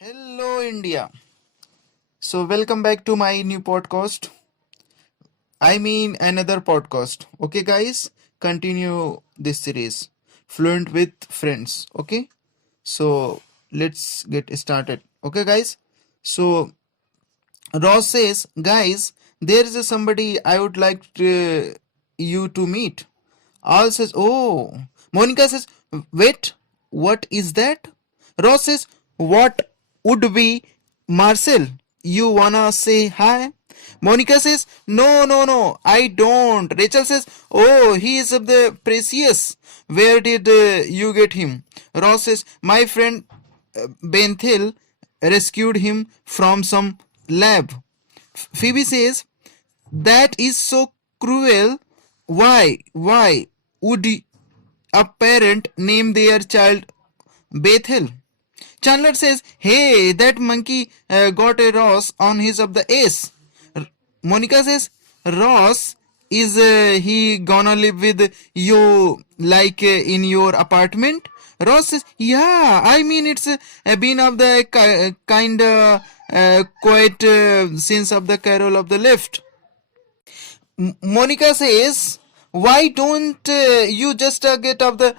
Hello, India. So, welcome back to my new podcast. I mean, another podcast. Okay, guys, continue this series Fluent with Friends. Okay, so let's get started. Okay, guys. So, Ross says, guys, there is somebody I would like you to meet. All says, oh. Monica says, wait, what is that? Ross says, what would be Marcel? You wanna say hi? Monica says, no, no, no, I don't. Rachel says, oh, he is of the precious. Where did you get him? Ross says, my friend Benthil rescued him from some lab. Phoebe says, that is so cruel. Why would a parent name their child Bethel? Chandler says, hey, that monkey got a Ross on his of the ace. Monica says, Ross, is he gonna live with you like in your apartment? Ross says, yeah, I mean it's been of the kind quite since of the Carol of the Left. Monica says, why don't you just get of the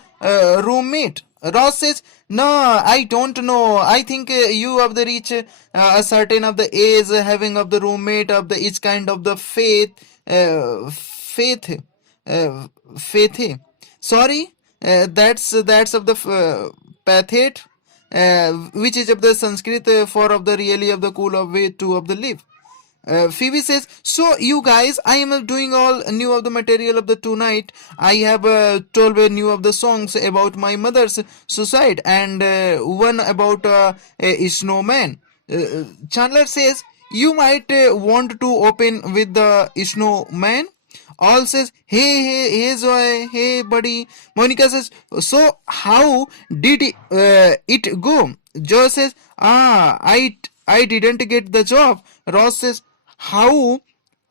roommate? Ross says, no, I don't know. I think you have the reach a certain of the age having of the roommate of the each kind of the faith, faith. Sorry, that's of the pathet, which is of the Sanskrit for of the really of the cool of way to of the live. Phoebe says, so you guys, I am doing all new of the material of the tonight. I have 12 new of the songs about my mother's suicide and one about a snowman. Chandler says, you might want to open with the snowman. All says, hey, Zoe, hey, buddy. Monica says, so how did it go? Joe says, I didn't get the job. Ross says, how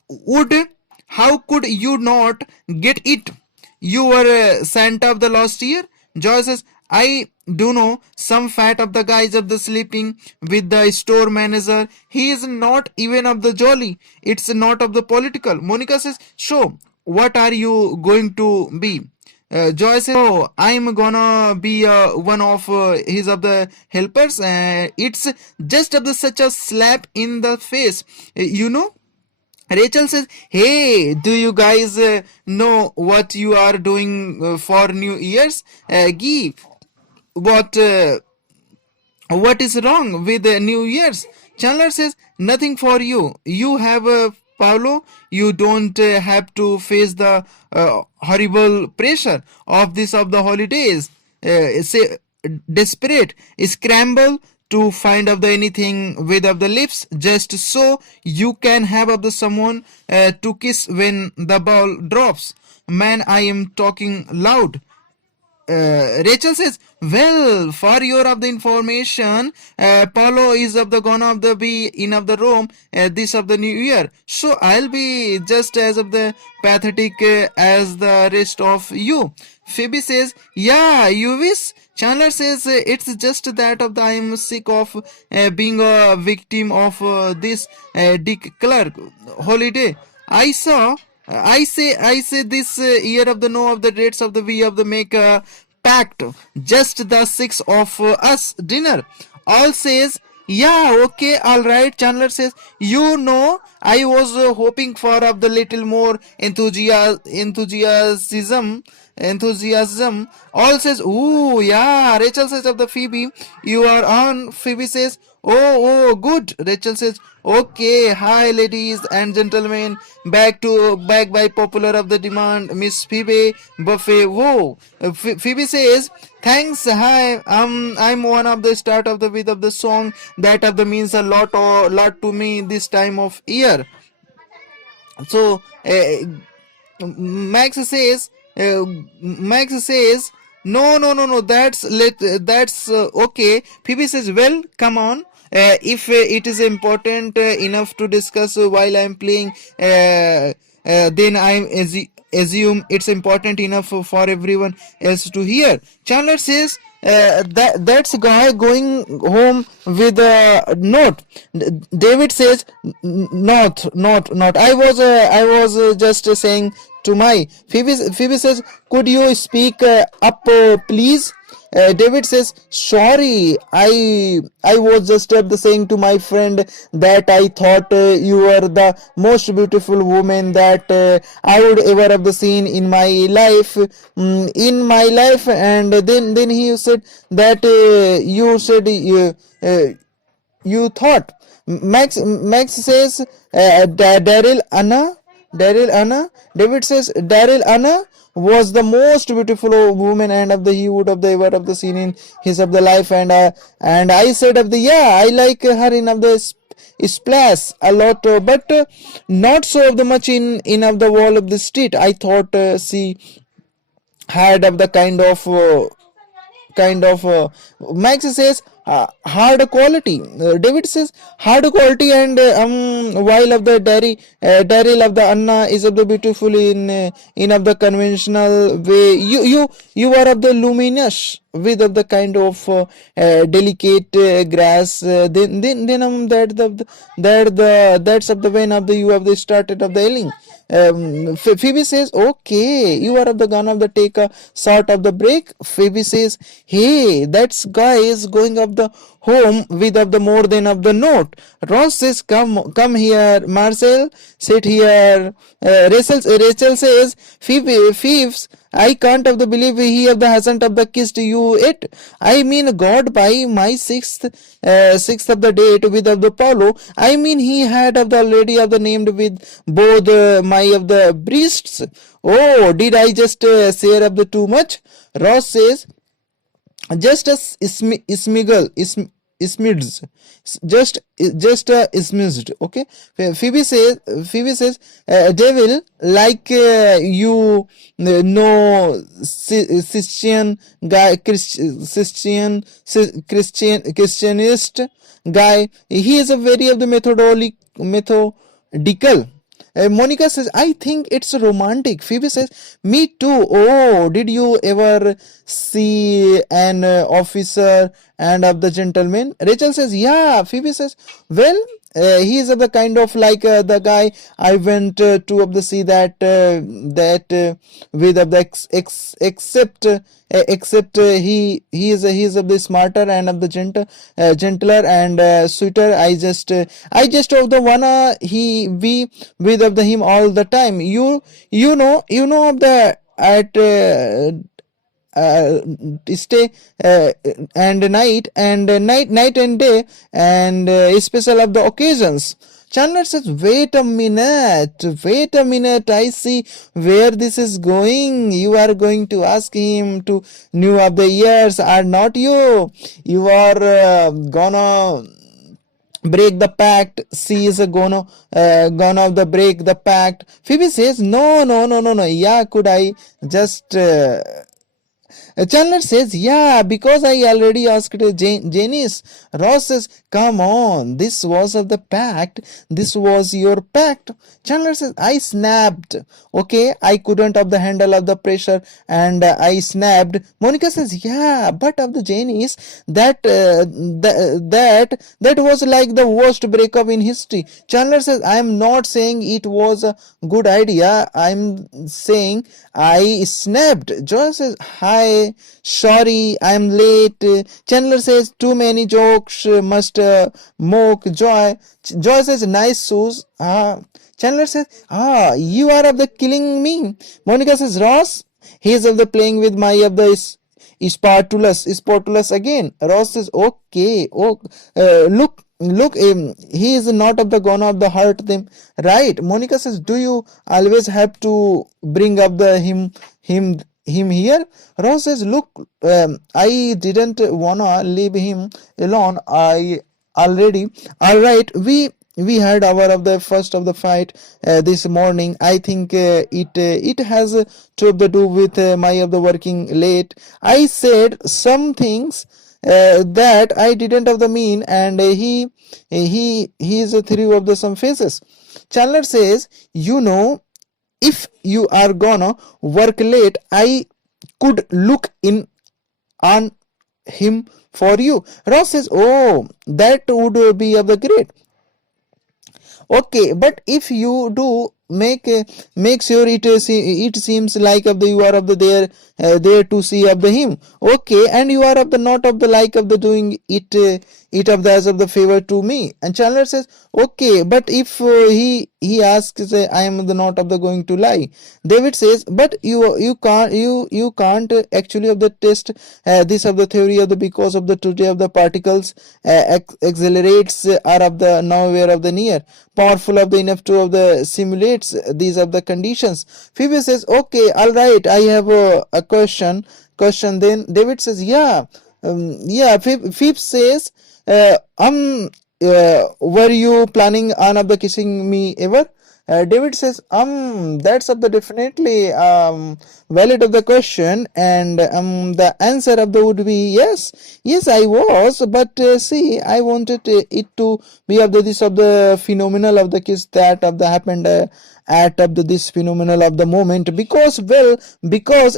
would, how could you not get it? You were Santa of the last year. Joy says, I do know some fat of the guys of the sleeping with the store manager. He is not even of the jolly. It's not of the political. Monica says, so what are you going to be? Joy says, oh, I'm gonna be one of his of the helpers. It's just of the such a slap in the face, you know. Rachel says, hey, do you guys know what you are doing for New Year's? Gee, what what is wrong with New Year's? Chandler says, nothing for you. You have Paulo. You don't have to face the horrible pressure of this of the holidays. Say, desperate, scramble to find of the anything with of the lips just so you can have of the someone to kiss when the ball drops. Man, I am talking loud. Rachel says, well, for your of the information, Paulo is of the gonna of the be in of the room this of the new year. So I'll be just as of the pathetic as the rest of you. Phoebe says, yeah, you wish. Chandler says, it's just that of the I'm sick of being a victim of this Dick Clark holiday. I say this year of the no of the dates of the we of the make pact. Just the six of us dinner. All says, yeah, okay, all right. Chandler says, you know, I was hoping for of the little more enthusiasm. All says, ooh, yeah. Rachel says of the Phoebe, you are on. Phoebe says, oh, good. Rachel says, okay, hi, ladies and gentlemen. Back by popular of the demand, Miss Phoebe Buffet. Whoa. Phoebe says, thanks. Hi, I'm one of the start of the with of the song that of the means a lot to me this time of year. So Max says, uh, Max says, no. That's okay. Phoebe says, well, come on. If it is important enough to discuss while I'm playing, then assume it's important enough for everyone else to hear. Chandler says, That's guy going home with a note. David says, Not. I was just saying to my Phoebe says, could you speak up, please? David says, sorry, I was just saying to my friend that I thought you were the most beautiful woman that I would ever have seen in my life, and then he said that you thought. Max says, Daryl Anna. David says Daryl Anna was the most beautiful woman and of the he would of the ever of the scene in his of the life, and I said of the yeah, I like her in of the splash a lot, but not so of the much in of the wall of the street. I thought she had of the kind of Max says hard quality. David says hard quality, and while of the Daryl of the Anna is of the beautiful in of the conventional way. You are of the luminous with of the kind of delicate grass. Then that's of the when of the you have the started of the yelling. Phoebe says, okay, you are of the gun of the take a sort of the break. Phoebe says, hey, that's guy is going up the home with of the more than of the note. Ross says, come here, Marcel, sit here. Rachel says, Phoebes, I can't of the believe he of the hasn't of the kissed you it. I mean, God, by my sixth of the date with of the Paulo. I mean, he had of the lady of the named with both my of the breasts. Oh, did I just share up the too much? Ross says, just a smiggle, smidge, just a smidge. Okay. Phoebe says devil, like you know, Christian guy, Christianist guy, he is a very of the methodical. Monica says, I think it's romantic. Phoebe says, me too. Oh, did you ever see an officer and of the gentleman? Rachel says, yeah. Phoebe says, well, he is the kind of like the guy I went to of the sea with of the except he is of the smarter and of the gentler and sweeter. I just of the wanna he be with of the him all the time. You know of the at uh, stay and night and day, and special of the occasions. Chandler says, wait a minute, I see where this is going. You are going to ask him to new of the years, are not you? You are gonna break the pact. She is gonna the break the pact. Phoebe says, no, yeah, could I just Chandler says, yeah, because I already asked Janice. Ross says, come on, this was of the pact. This was your pact. Chandler says, I snapped. Okay, I couldn't of the handle of the pressure, and I snapped. Monica says, yeah, but of the Janice, that was like the worst breakup in history. Chandler says, I am not saying it was a good idea. I'm saying I snapped. Joy says, hi, sorry, I'm late. Chandler says, too many jokes must mock Joy. Joy says, nice shoes. Chandler says, you are of the killing me. Monica says, Ross, he is of the playing with my of the Spatulus again. Ross says, okay, look, he is not of the gonna of the hurt them, right? Monica says, do you always have to bring up the him here? Ross says, look, I didn't wanna leave him alone. I already, all right, we had our of the first of the fight this morning. I think it has to do with my of the working late. I said some things that I didn't of the mean, and he is through of the some faces. Chandler says, if you are gonna work late, I could look in on him for you. Ross says, oh, that would be of the great. Okay, but if you do make sure it seems like of the you are of the there to see of the him. Okay, and you are of the not of the like of the doing it of the as of the favor to me. And Chandler says, okay, but if he asks, I am the not of the going to lie. David says, but you can't actually of the test this of the theory of the because of the today of the particles accelerates are of the nowhere of the near powerful of the enough to of the simulates these are the conditions. Phoebe says, okay, all right, I have a question. Then David says, yeah. Phoebe says, were you planning on of the kissing me ever? David says, that's of the definitely valid of the question, and the answer of the would be yes, I was, but see, I wanted it to be of the this of the phenomenal of the kiss that of the happened at of the this phenomenal of the moment because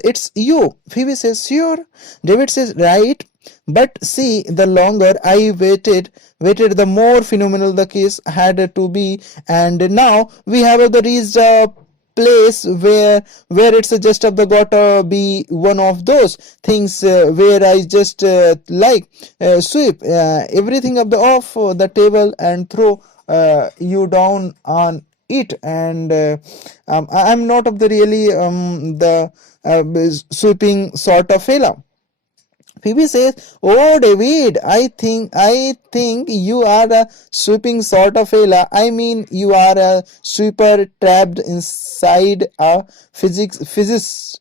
it's you. Phoebe says, sure. David says, right. But see, the longer I waited, the more phenomenal the case had to be, and now we have the reached a place where it's just of the gotta be one of those things where I just sweep everything of the off the table and throw you down on it, and I'm not of the really the sweeping sort of fella. Phoebe says, "Oh, David, I think you are a sweeping sort of fella. I mean, you are a sweeper trapped inside a physicist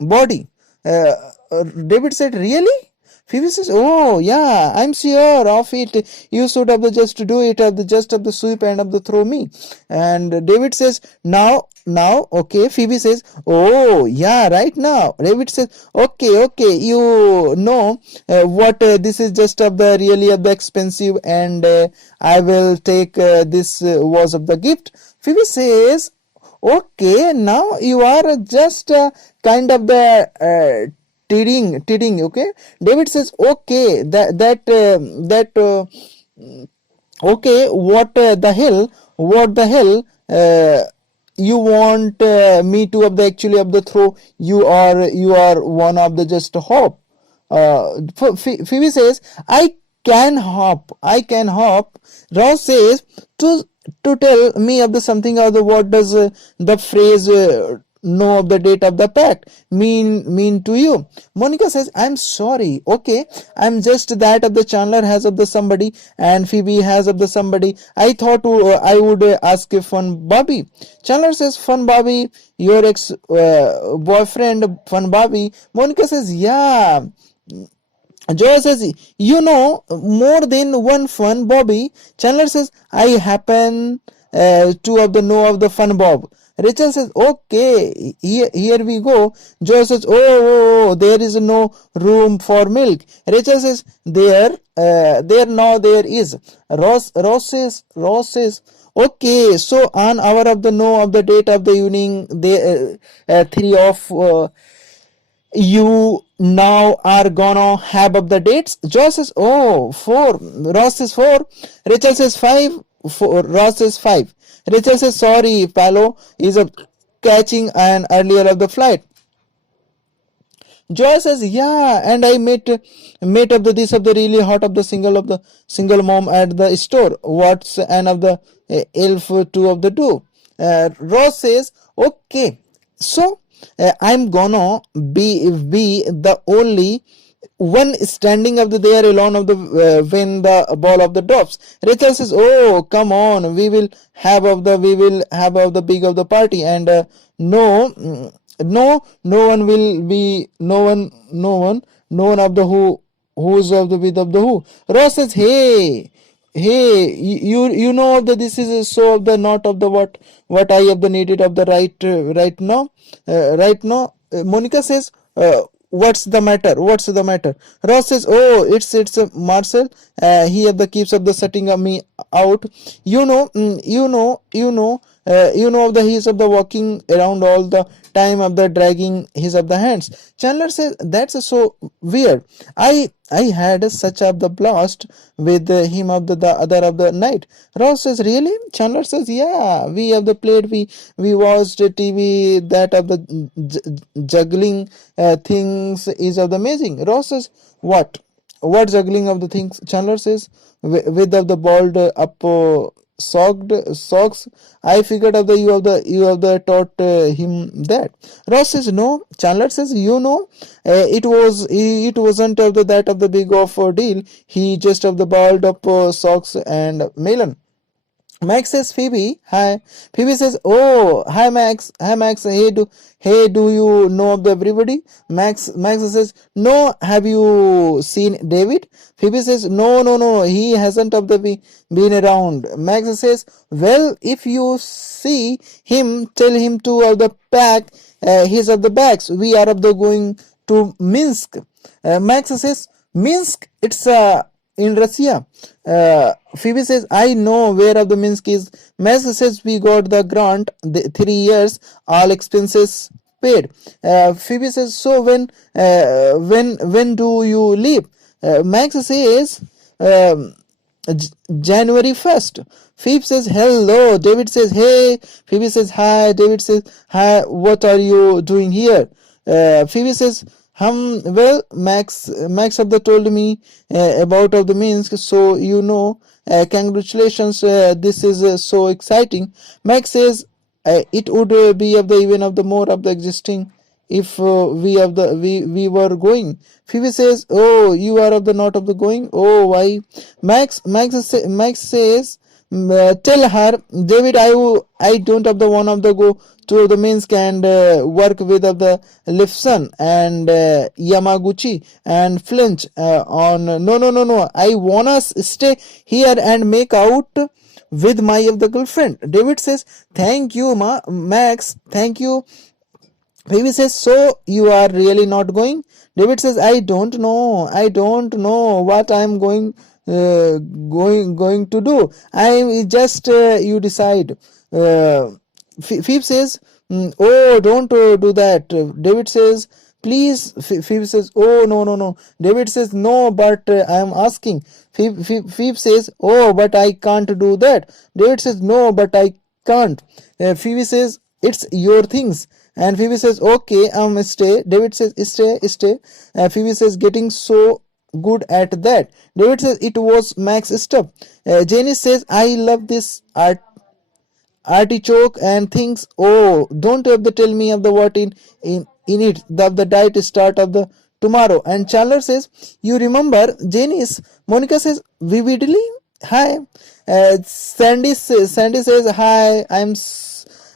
body." David said, "Really?" Phoebe says, "Oh, yeah, I'm sure of it. You should have just to do it at the just of the sweep and of the throw me." And David says, now, okay. Phoebe says, "Oh, yeah, right now." David says, okay. You know what? This is just of the really of the expensive, and I will take this was of the gift. Phoebe says, okay, now you are just kind of the tearing. Okay, David says, okay, that okay, what the hell you want me to of the actually of the throw? You are one of the just hop. Phoebe says, I can hop. Ross says, to tell me of the something of the what does the phrase know of the date of the pact mean to you? Monica says, I'm sorry. Okay, I'm just that of the Chandler has of the somebody and Phoebe has of the somebody. I thought I would ask a fun Bobby. Chandler says, fun Bobby, your ex boyfriend, fun Bobby. Monica says, yeah. Joe says, you know more than one fun Bobby. Chandler says, I happen to of the know of the fun Bob. Rachel says, okay, here we go. Joe says, oh, there is no room for milk. Rachel says, there now there is. Ross says, okay, so on hour of the know of the date of the evening, the three of you now are gonna have up the dates. Josh says, oh, four. Ross says four. Rachel says five. Ross says five. Rachel says, sorry, Palo is catching an earlier of the flight. Joy says, yeah, and I met up the this of the really hot of the single mom at the store. What's an of the elf two of the two? Ross says, okay, so I'm gonna be the only one standing of the there alone of the when the ball of the drops. Rachel says, oh, come on, we will have of the big of the party, and no no one will be no one of the who's of the with of the who. Ross says, hey, you know that this is so of the not of the what I have the needed of the right now. Monica says, what's the matter? Ross says, oh, it's Marcel. He have the keeps of the setting of me out. You know of the he's of the walking around all the time of the dragging his of the hands. Chandler says that's so weird. I had such of the blast with him of the other of the night. Ross says really. Chandler says yeah. We have the played. We watched TV that of the juggling things is of the amazing. Ross says what juggling of the things? Chandler says with of the bald up socked socks. I figured of the you have the taught him that. Ross says no. Chandler says it wasn't of the that of the big of deal. He just of the bald up socks and melon. Max says Phoebe, hi. Phoebe says, oh, hi Max, hi Max. Hey, do you know of the everybody? Max says, no. Have you seen David? Phoebe says, no. He hasn't of the been around. Max says, well, if you see him, tell him to of the pack. His of the bags. We are of the going to Minsk. Max says, Minsk. It's in Russia. Phoebe says, I know where of the Minsk is. Max says, we got the grant, the 3 years, all expenses paid. Phoebe says, so when do you leave? Max says, um, January 1st. Phoebe says, hello. David says, hey. Phoebe says, hi. David says, hi. What are you doing here? Phoebe says, well, Max of the told me about of the Minsk, so congratulations, this is so exciting. Max says it would be of the even of the more of the existing if we were going. Phoebe says, oh, you are of the not of the going. Oh, why? Max says, tell her, David, I don't have the one of the go to the Minsk and work with the Lifson and Yamaguchi and Flinch on. No. I wanna stay here and make out with my of the girlfriend. David says, thank you, Max. Thank you. Phoebe says, so you are really not going? David says, I don't know. I don't know what I'm going to do. I just you decide. Phoebe says, oh, don't do that. David says, please. Phoebe says, oh, no. David says, no, but I am asking. Phoebe says, oh, but I can't do that. David says, no, but I can't. Phoebe says, it's your things. And Phoebe says, okay, stay. David says, stay. Phoebe says, getting so good at that. David says, it was Max stuff. Janice says, I love this artichoke and thinks, oh, don't have to tell me of the what in it, the diet start of the tomorrow. And Chandler says, you remember Janice? Monica says, vividly. Hi. Sandy says, hi,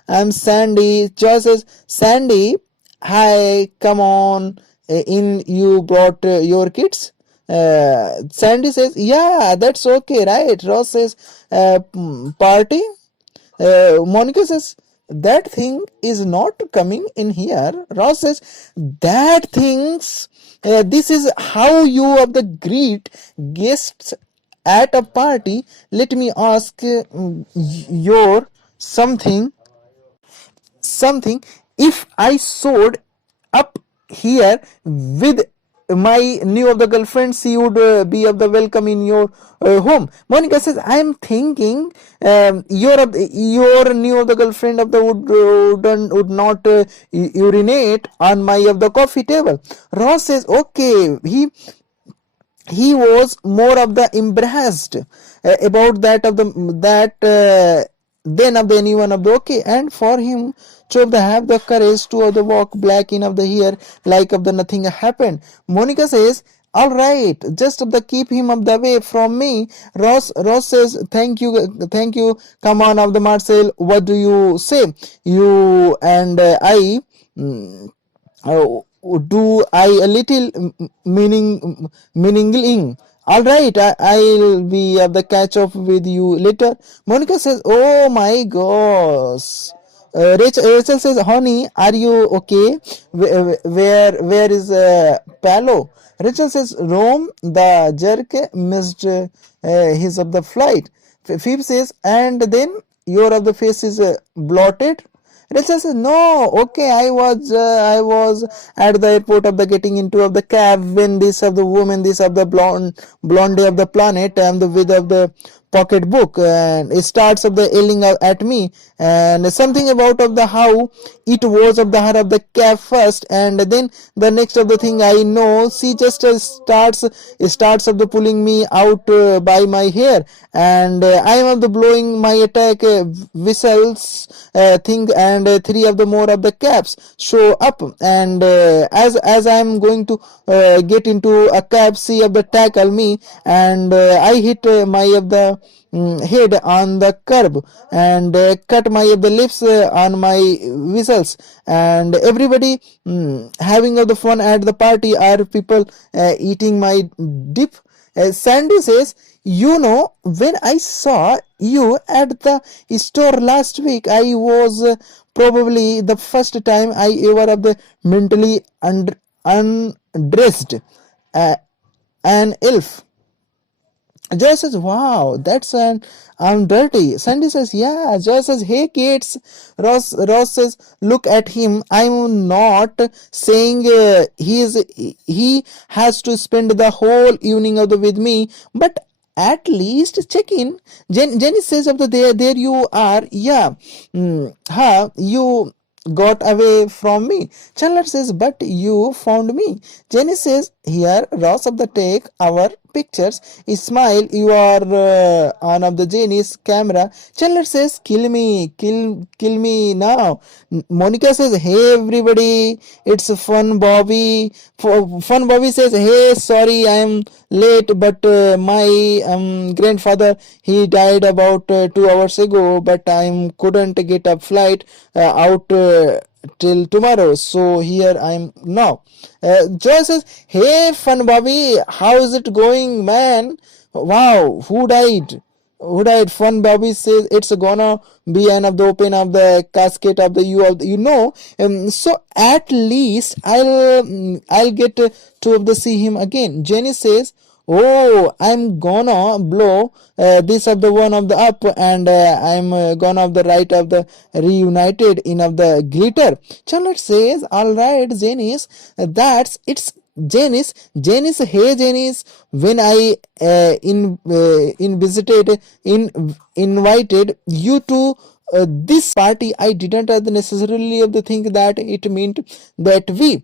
I'm Sandy. Joy says, Sandy, hi, come on in, you brought your kids. Sandy says, yeah, that's okay, right? Ross says, party. Monica says, that thing is not coming in here. Ross says, that things, this is how you of the greet guests at a party. Let me ask your something. If I showed up here with my new of the girlfriend, she would be of the welcome in your home. Monica says, I am thinking your new of the girlfriend of the would not urinate on my of the coffee table. Ross says, okay, he was more of the embarrassed about that of the that than of the anyone of the okay. And for him to have the courage to of the walk black in of the hair like of the nothing happened. Monica says, all right, just of the keep him of the way from me. Ross says, thank you, come on of the Marcel, what do you say? You and I uh, do I a little meaningling. All right, I'll be at the catch up with you later. Monica says, oh my gosh. Rachel says, honey, are you okay? Where is Palo? Rachel says, Rome, the jerk missed his of the flight. Phoebe says, and then your of the face is blotted? Rachel says, no, okay, I was at the airport of the getting into of the cab when this of the woman, this of the blonde of the planet and the with of the pocketbook, and it starts of the yelling at me, and something about of the how it was of the her of the cab first, and then the next of the thing I know, she just starts of the pulling me out by my hair, and I am of the blowing my attack whistles thing, and three of the more of the caps show up, and as I am going to get into a cab, see of the tackle me, and I hit my of the head on the curb, and cut my the lips on my whistles, and everybody having of the fun at the party are people eating my dip. Sandy says, you know, when I saw you at the store last week, I was probably the first time I ever have the mentally undressed uh, an elf. Joy says, wow, that's an I'm dirty. Sandy says, yeah. Joy says, hey kids. Ross says, look at him. I'm not saying he has to spend the whole evening of the with me, but at least check in. Jenny says, of the there you are. Yeah. You got away from me. Chandler says, but you found me. Jenny says, here, Ross of the take our pictures. Smile, you are on of the Jenny's camera. Chandler says, kill me now. Monica says, hey everybody, it's fun Bobby. Fun Bobby says, hey, sorry, I am late, but my grandfather, he died about 2 hours ago, but I couldn't get a flight out till tomorrow, so here I am now. Joy says, hey fun Bobby, how is it going, man? Wow, who died? Fun Bobby says, it's gonna be an of the open of the casket of the you know. So at least I'll get to of the see him again. Jenny says, oh, I'm gonna blow this of the one of the up, and I'm gonna of the right of the reunited in of the glitter. Charlotte says, all right, Janice, that's it's Janice, hey Janice, when I in visited in invited you to this party, I didn't necessarily of the think that it meant that we.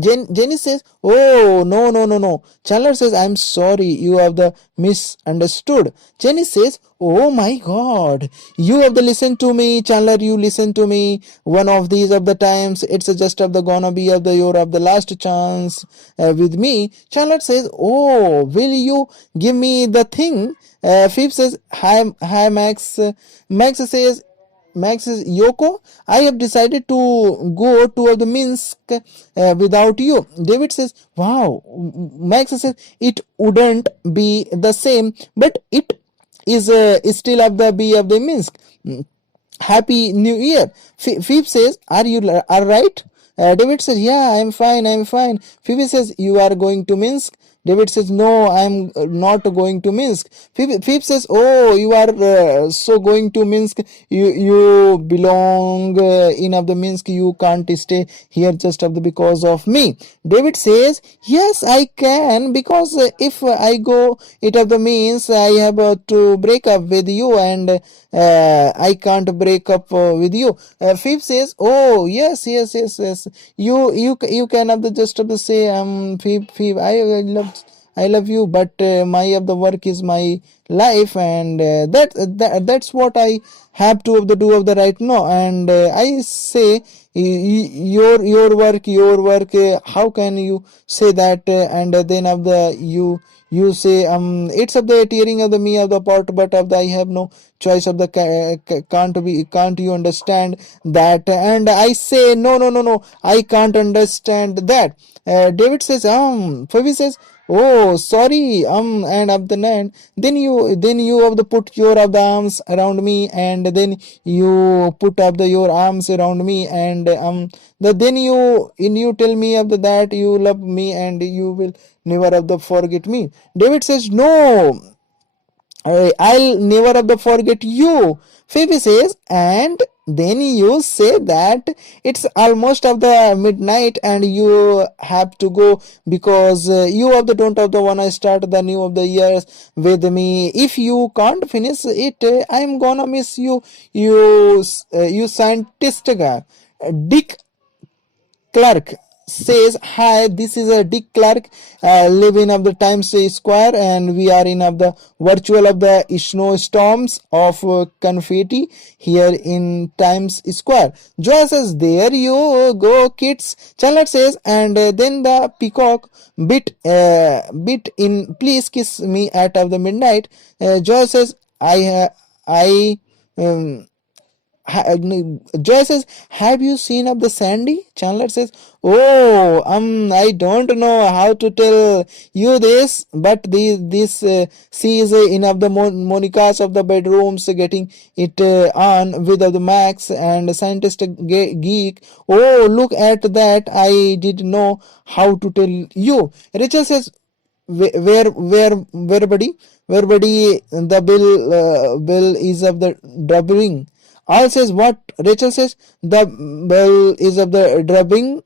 Jenny says, oh, no. Chandler says, I'm sorry, you have the misunderstood. Jenny says, oh my god, you have the listen to me. Chandler, you listen to me. One of these of the times, it's just of the gonna be of the your of the last chance with me. Chandler says, oh, will you give me the thing? Phoebe says, hi Max. Max says, Max is Yoko. I have decided to go to the Minsk without you. David says, wow. Max says, it wouldn't be the same, but it is still of the be of the Minsk. Happy New Year. Phoebe says, are you all right? David says, yeah, I'm fine. Phoebe says, you are going to Minsk? David says, no, I'm not going to Minsk. Phoebe says, oh, you are so going to Minsk. You belong in of the Minsk. You can't stay here just of the because of me. David says, yes, I can, because if I go it of the means I have to break up with you, and I can't break up with you. Phoebe says, oh, yes. You can have the just of the say, Phoebe, I love you, but my of the work is my life, and that's what I have to of the do of the right now. And I say, your work. How can you say that? And then of the you say it's of the tearing of the me of the part, but of the I have no choice of the can't you understand that? And I say, no, I can't understand that. David says, Phoebe says, oh, sorry, and of the land. Then you of the put your of the arms around me, and then you put up the your arms around me, and then you tell me of the that you love me, and you will never of the forget me. David says, no. I'll never ever forget you. Phoebe says, and then you say that it's almost of the midnight and you have to go because you of the don't of the wanna start the new of the years with me. If you can't finish it, I'm gonna miss you. You scientist guy. Dick Clark says, hi, this is a Dick Clark, live in of the Times Square, and we are in of the virtual of the snowstorms of confetti here in Times Square. Joy says, there you go, kids. Charlotte says, and then the peacock bit in, please kiss me at of the midnight. Joy says, I Joy says, "Have you seen of the Sandy?" Chandler says, "Oh, I don't know how to tell you this, but this she is in of the Monica's of the bedrooms getting it on with of the Max and scientist geek. Oh, look at that! I did know how to tell you." Rachel says, where buddy the bill is of the drubbing. All says what? Rachel says the bill is of the drubbing.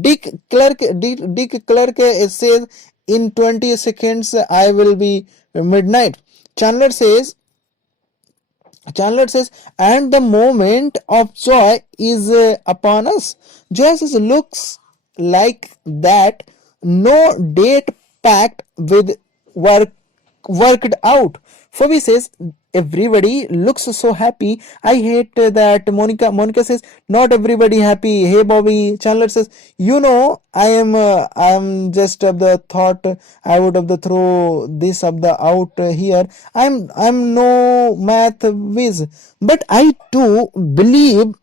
Dick Clark says in 20 seconds I will be midnight. Chandler says Chandler says, and the moment of joy is upon us. Joy says, looks like that no date packed with work worked out. Phoebe says, everybody looks so happy. I hate that. Monica says, not everybody happy. Hey Bobby. Chandler says, I am just of the thought I would have the throw this of the out here. I'm no math whiz, but I too believe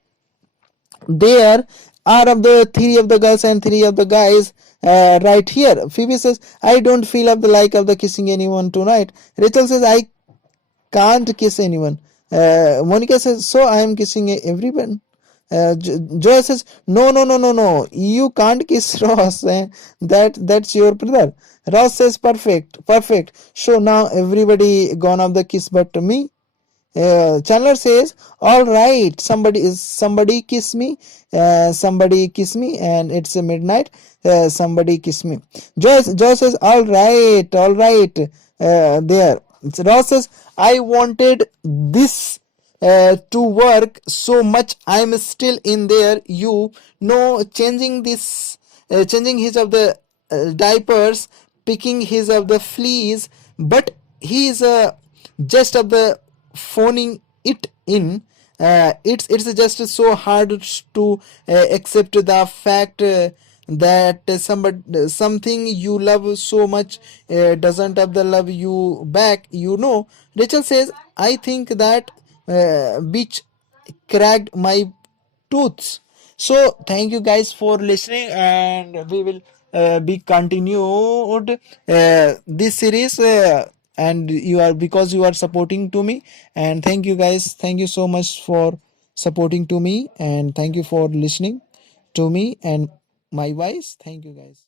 there are of the three of the girls and three of the guys right here. Phoebe says, I don't feel of the like of the kissing anyone tonight. Rachel says, I can't kiss anyone. Monica says, so I am kissing everyone. Joy says, no, you can't kiss Ross. That's your brother. Ross says, perfect. So now everybody gone off the kiss but me. Chandler says, "All right, somebody kiss me, somebody kiss me, and it's midnight. Somebody kiss me." Joy says, all right." There, Ross says, "I wanted this to work so much. I'm still in there. You know, changing his of the diapers, picking his of the fleas, but he's just of the phoning it in. It's just so hard to accept the fact that something you love so much doesn't have the love you back. Rachel says, I think that bitch cracked my tooths. So thank you guys for listening, and we will be continued this series, and you are because you are supporting to me, and thank you guys, thank you so much for supporting to me, and thank you for listening to me and my voice. Thank you guys.